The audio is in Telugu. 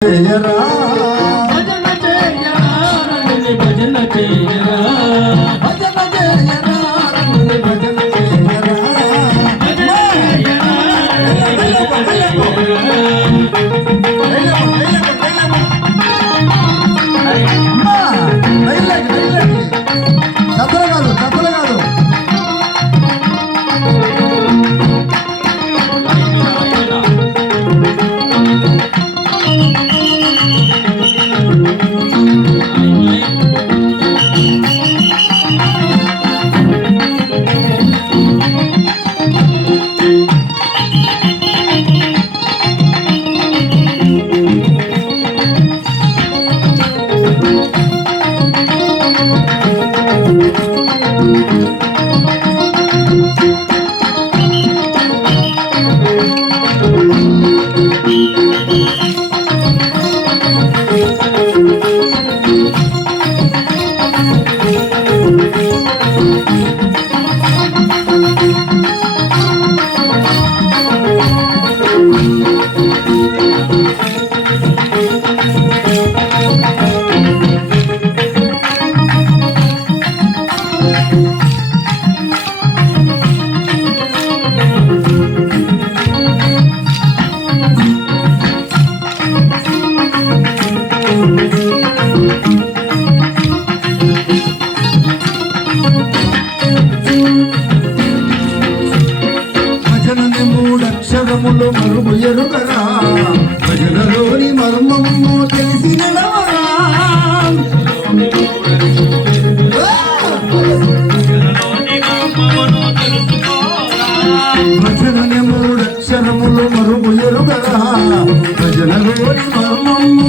Yeah. మూడక్షరములు మరుగు ఎరుగరా. ప్రజలలోని మర్మము తెలిసిన ప్రజలని మూడక్షరములు మరుగు ఎరుగరా. ప్రజలలోని మర్మము